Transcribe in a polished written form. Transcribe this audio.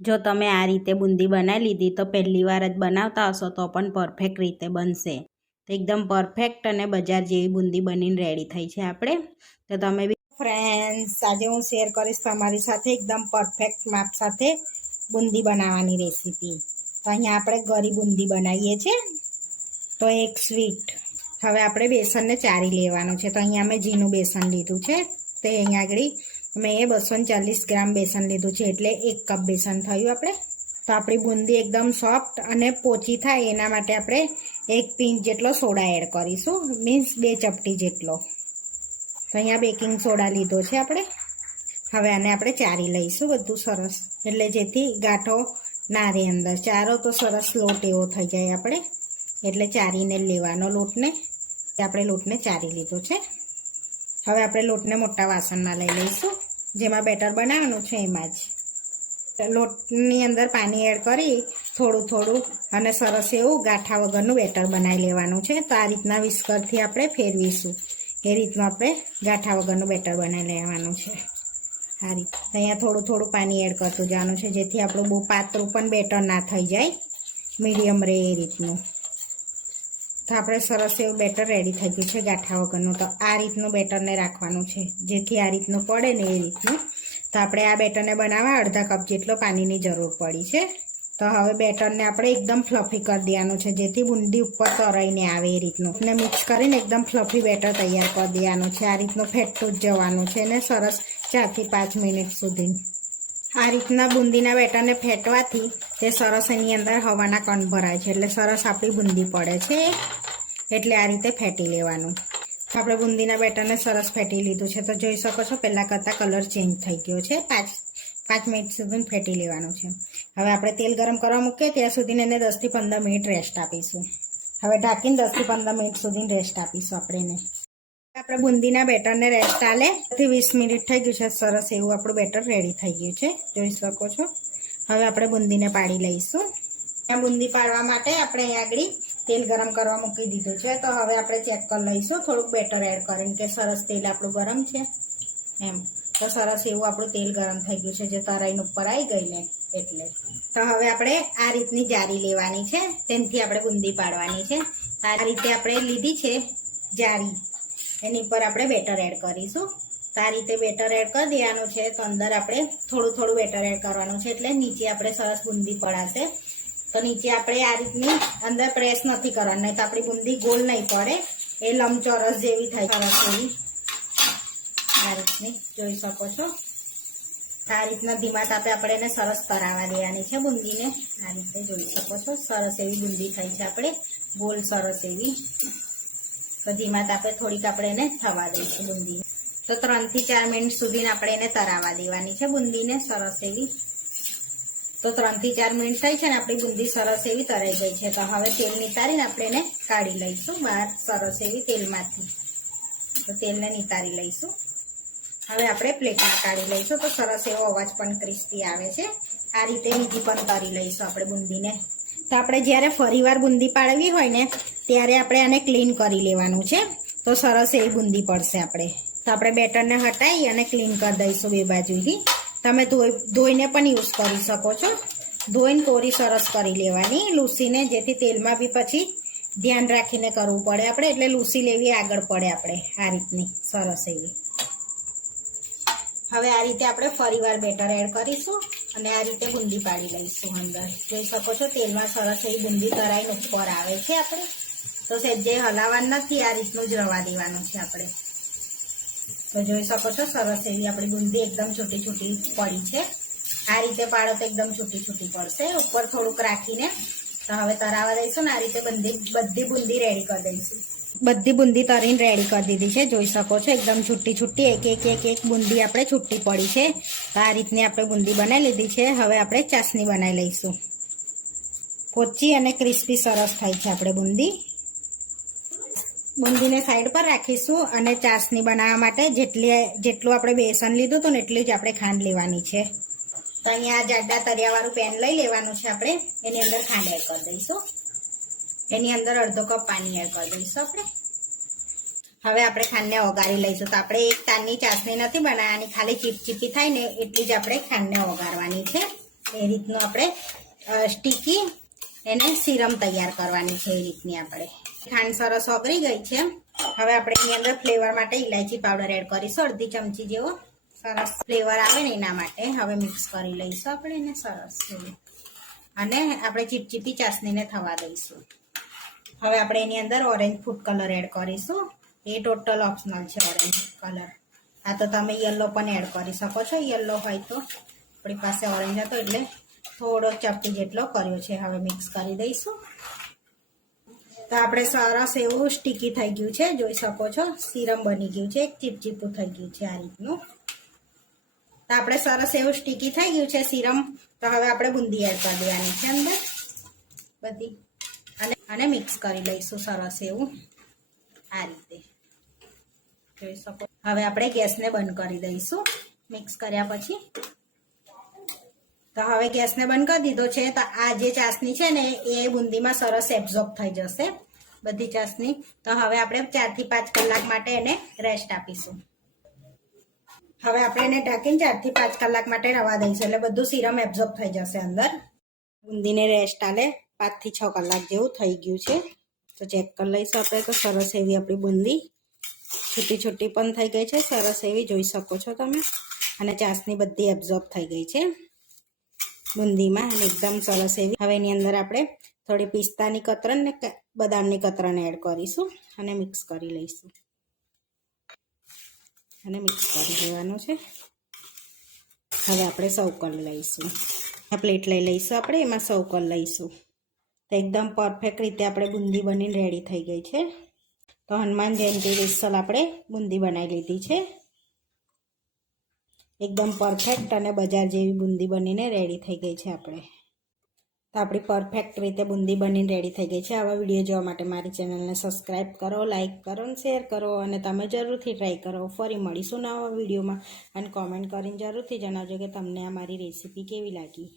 જો તમે આ રીતે બુંદી બનાવી લીધી તો પહેલી વાર જ બનાવતા હશો તો પણ પરફેક્ટ રીતે બનશે. તો એકદમ પરફેક્ટ અને બજાર જેવી બુંદી બનીને રેડી થઈ છે આપણે. તો તમે બી ફ્રેન્ડ્સ, આજે હું શેર કરીશ તમારી સાથે એકદમ પરફેક્ટ માપ સાથે બુંદી બનાવવાની રેસીપી. તો અહીંયા આપણે ગરી બુંદી બનાવીએ છીએ. તો એક સ્વીટ. હવે આપણે બેસનને ચારી લેવાનું છે. તો અહીંયા મેં ઝીણું બેસન લીધું છે. તો અહીંયા આગળ મેં 240 ગ્રામ બેસન લીધું છે, એટલે 1 કપ બેસન થયું આપણે. તો આપણી બુંદી એકદમ સોફ્ટ અને પોચી થાય એના માટે આપણે 1 પિંચ જેટલો સોડા એડ કરીશું, મીન્સ 2 ચપટી જેટલો. તો અહીંયા બેકિંગ સોડા લીધો છે આપણે. હવે આને આપણે ચારી લઈશું બધું સરસ, એટલે જેથી ગાંઠો ના રહે અંદર. ચારો તો સરસ લોટ એવો થઈ જાય આપણે, એટલે ચારીને લેવાનો લોટને. આપણે લોટને ચારી લીધો છે. હવે આપણે લોટને મોટા વાસણમાં લઈ લઈશું, જેમાં બેટર બનાવવાનું છે એમાં જ. લોટની અંદર પાણી એડ કરી થોડું અને સરસ એવું ગાંઠા વગરનું બેટર બનાવી લેવાનું છે. તો આ રીતના વિસ્કરથી આપણે ફેરવીશું, એ રીતનું આપણે ગાંઠા વગરનું બેટર બનાવી લેવાનું છે. આ રીતે અહીંયા થોડું પાણી એડ કરતું જવાનું છે, જેથી આપણું બહુ પાતળું પણ બેટર ના થઈ જાય, મીડિયમ રહે એ રીતનું. તો આપણે સરસ એવું બેટર રેડી થઈ ગયું છે ગાંઠા વગરનું. તો આ રીતનું બેટરને રાખવાનું છે, જેથી આ રીતનું પડે ને એ રીતનું. તો આપણે આ બેટરને બનાવવા અડધા કપ જેટલો પાણીની જરૂર પડી છે. તો હવે બેટરને આપણે એકદમ ફ્લફી કરી દેવાનું છે, જેથી બુંદી ઉપર તરાઈને આવે એ રીતનું. ને મિક્સ કરીને એકદમ ફ્લફી બેટર તૈયાર કરી દેવાનું છે. આ રીતનું ફેટતું જ જવાનું છે ને સરસ 4 થી 5 મિનિટ સુધી. આ રીતના બુંદીના બેટરને ફેટવાથી તે સરસ એની અંદર હવાના કણ ભરાય છે, એટલે સરસ આપણી બુંદી પડે છે. એટલે આ રીતે ફેટી લેવાનું. આપણે બુંદીના બેટરને સરસ ફેટી લીધું છે. તો જોઈ શકો છો પહેલાં કરતાં કલર ચેન્જ થઈ ગયો છે. 5 મિનિટ સુધી ફેટી લેવાનું છે. હવે આપણે તેલ ગરમ કરવા મૂકીએ ત્યાં સુધી એને 10 થી 15 મિનિટ રેસ્ટ આપીશું. હવે ઢાંકીને 10 થી 15 મિનિટ સુધી રેસ્ટ આપીશું આપણે એને. આપણે બુંદીના બેટરને રેસ્ટ આલે 20 મિનિટ થઈ ગયું છે. સરસ એવું આપણું બેટર રેડી થઈ ગયું છે, જોઈ શકો છો. હવે આપણે બુંદીને પાડી લઈશું. આ બુંદી પાડવા માટે આપણે અહીં આગળ તેલ ગરમ કરવા મૂકી દીધું છે. તો હવે આપણે ચેક કરી લઈશું થોડુંક બેટર એડ કરીને કે સરસ તેલ આપણું ગરમ છે એમ. તો સરસ એવું આપણું તેલ ગરમ થઈ ગયું છે, જે તરાઈને ઉપર આવી ગઈ ને એટલે. તો હવે આપણે આ રીતની જારી લેવાની છે, તેનાથી આપણે બુંદી પાડવાની છે. આ રીતે આપણે લીધી છે જારી, એની ઉપર આપણે બેટર એડ કરીશું. તો આ રીતે બેટર એડ કરી દેવાનું છે. તો અંદર આપણે થોડું બેટર એડ કરવાનું છે, એટલે નીચે આપણે સરસ બુંદી પડાશે. તો નીચે આપણે આ રીતની અંદર પ્રેસ નથી કરવાની, નહીં તો આપણી બુંદી ગોલ નહીં પડે, એ લંબચોરસ જેવી થાય સરસ એવી. આ રીતની જોઈ શકો છો. આ રીતના ધીમા તાપે આપણે એને સરસ તરાવા દેવાની છે બુંદીને. આ રીતે જોઈ શકો છો સરસ એવી બુંદી થઈ છે આપણે ગોલ સરસ એવી. તો ધીમા તાપે થોડીક આપણે એને થવા દઈશું બુંદીને. તો 3 થી 4 મિનિટ સુધી આપણે એને તરાવા દેવાની છે બુંદીને સરસ એવી. તો 3 થી 4 મિનિટ થઈ છે ને આપણી બુંદી સરસ એવી તરાઈ ગઈ છે. તો હવે તેલ નિતારીને આપણે એને કાઢી લઈશું બહાર સરસ એવી તેલમાંથી. તો તેલને નિતારી લઈશું. હવે આપણે પ્લેટમાં કાઢી લઈશું. તો સરસ એવો અવાજ પણ ક્રિસ્પી આવે છે. આ રીતે બીજી પણ તરી લઈશું આપણે બુંદીને. તો આપણે જ્યારે ફરીવાર બુંદી પાડવી હોય ને ત્યારે આપણે આને ક્લીન કરી લેવાનું છે. તો સરસ એવી બુંદી પડશે આપણે. તો આપણે બેટરને હટાવી અને ક્લીન કરી દઈશું બે બાજુથી. તમે ધોઈને પણ યુઝ કરી શકો છો. ધોઈને કોરી સરસ કરી લેવાની લૂસીને, જેથી તેલમાં બી પછી ધ્યાન રાખીને કરવું પડે આપણે, એટલે લૂસી લેવી આગળ પડે આપણે. આ રીતની સરસ એવી. હવે આ રીતે આપણે ફરીવાર બેટર એડ કરીશું અને આ રીતે બુંદી પાડી લઈશું અંદર. જોઈ શકો છો તેલમાં સરસ એવી બુંદી તરાઈને ઉપર આવે છે આપણે. તો સહેજે હલાવવાનું નથી, આ રીતનું જ રવા દેવાનું છે આપણે. તો જોઈ શકો છો સરસ એવી આપણી બુંદી એકદમ છૂટી પડી છે. આ રીતે પાડો તો એકદમ છૂટી પડશે, ઉપર થોડુંક રાખીને. તો હવે તરાવા દઈશું ને આ રીતે બધી બુંદી રેડી કરી દઈશું. બધી બુંદી તરીને રેડી કરી દીધી છે, જોઈ શકો છો એકદમ છૂટી એક બુંદી આપણે છૂટી પડી છે. તો આ રીતની આપણે બુંદી બનાવી લીધી છે. હવે આપણે ચાસણી બનાવી લઈશું. પોચી અને ક્રિસ્પી સરસ થઈ છે આપણે બુંદી. બુંદીને સાઈડ પર રાખીશું અને ચાસણી બનાવવા માટે જેટલું આપણે બેસન લીધું હતું ને એટલી જ આપણે ખાંડ લેવાની છે. તો અહીંયા જાડા તરિયાવાળું પેન લઈ લેવાનું છે આપણે. એની અંદર ખાંડ એડ કરી દઈશું. એની અંદર અડધો કપ પાણી એડ કરી દઈશું આપણે. હવે આપણે ખાંડને ઓગાળી લઈશું. તો આપણે એક તારની ચાસણી નથી બનાવવાની, ખાલી ચીપચીપી થાય ને એટલી જ આપણે ખાંડને ઓગાળવાની છે. એ રીતનું આપણે સ્ટીકી એને સિરમ તૈયાર કરવાની છે. એ રીતની આપણે ખાંડ સરસ ઓગળી ગઈ છે. હવે આપણે એની અંદર ફ્લેવર માટે ઇલાયચી પાવડર એડ કરીશું, અડધી ચમચી જેવો. સરસ ફ્લેવર આવે ને એના માટે હવે મિક્સ કરી લઈશું આપણે એને સરસ એવું. અને આપણે ચીપચીપી ચાસણીને થવા દઈશું. હવે આપણે એની અંદર ઓરેન્જ ફૂડ કલર એડ કરીશું. એ ટોટલ ઓપ્શનલ છે ઓરેન્જ કલર. આ તો તમે યલો પણ એડ કરી શકો છો, યલો હોય તો. આપણી પાસે ઓરેન્જ હતો એટલે થોડો ચપટી જેટલો કર્યો છે. હવે મિક્સ કરી દઈશું. તો આપણે સરસ એવું સ્ટીકી થઈ ગયું છે, જોઈ શકો છો. સિરમ બની ગયું છે, એક ચીપચીપું થઈ ગયું છે આ રીતનું. તો આપણે સરસ એવું સ્ટીકી થઈ ગયું છે સિરમ. તો હવે આપણે બુંદી એડ કરી દેવાની છે અંદર બધી, અને મિક્સ કરી લઈશું સરસ એવું આ રીતે, જોઈ શકો. હવે આપણે ગેસને બંધ કરી દઈશું મિક્સ કર્યા પછી. તો હવે ગેસને બંધ કરી દીધો છે. તો આ જે ચાસણી છે ને એ બુંદીમાં સરસ એબ્ઝોર્બ થઈ જશે બધી ચાસણી. તો હવે આપણે 4 થી 5 કલાક માટે એને રેસ્ટ આપીશું. હવે આપણે એને ઢાંકીને 4 થી 5 કલાક માટે રવા દઈશું, એટલે બધું સિરમ એબ્ઝોર્બ થઈ જશે અંદર. બુંદીને રેસ્ટ આલે 5 થી 6 કલાક જેવું થઈ ગયું છે. તો ચેક કરી લઈશું આપણે. તો સરસ એવી આપણી બુંદી છૂટી છૂટી પણ થઈ ગઈ છે, સરસ એવી જોઈ શકો છો તમે. અને ચાસણી બધી એબ્ઝોર્બ થઈ ગઈ છે બુંદીમાં, અને એકદમ સરસ એવી. હવે એની અંદર આપણે થોડી પિસ્તાની કતરણ ને બદામની કતરણ એડ કરીશું અને મિક્સ કરી લઈશું. અને મિક્સ કરી દેવાનું છે. હવે આપણે સર્વ કરી લઈશું. આ પ્લેટ લઈ લઈશું આપણે, એમાં સર્વ કરી લઈશું. તો એકદમ પરફેક્ટ રીતે આપણે બુંદી બનીને રેડી થઈ ગઈ છે. તો હનુમાન જયંતિ સ્પેશિયલ આપણે બુંદી બનાવી લીધી છે. એકદમ પરફેક્ટ અને બજાર જેવી બુંદી બનીને રેડી થઈ ગઈ છે આપણે. તો આપણી પરફેક્ટ રીતે બુંદી બનીને રેડી થઈ ગઈ છે. આવા વિડીયો જોવા માટે મારી ચેનલને સબસ્ક્રાઈબ કરો, લાઇક કરો અને શેર કરો. અને તમે જરૂરથી ટ્રાય કરો. ફરી મળીશું નવા વિડીયોમાં. અને કોમેન્ટ કરીને જરૂરથી જણાવજો કે તમને આ મારી રેસીપી કેવી લાગી.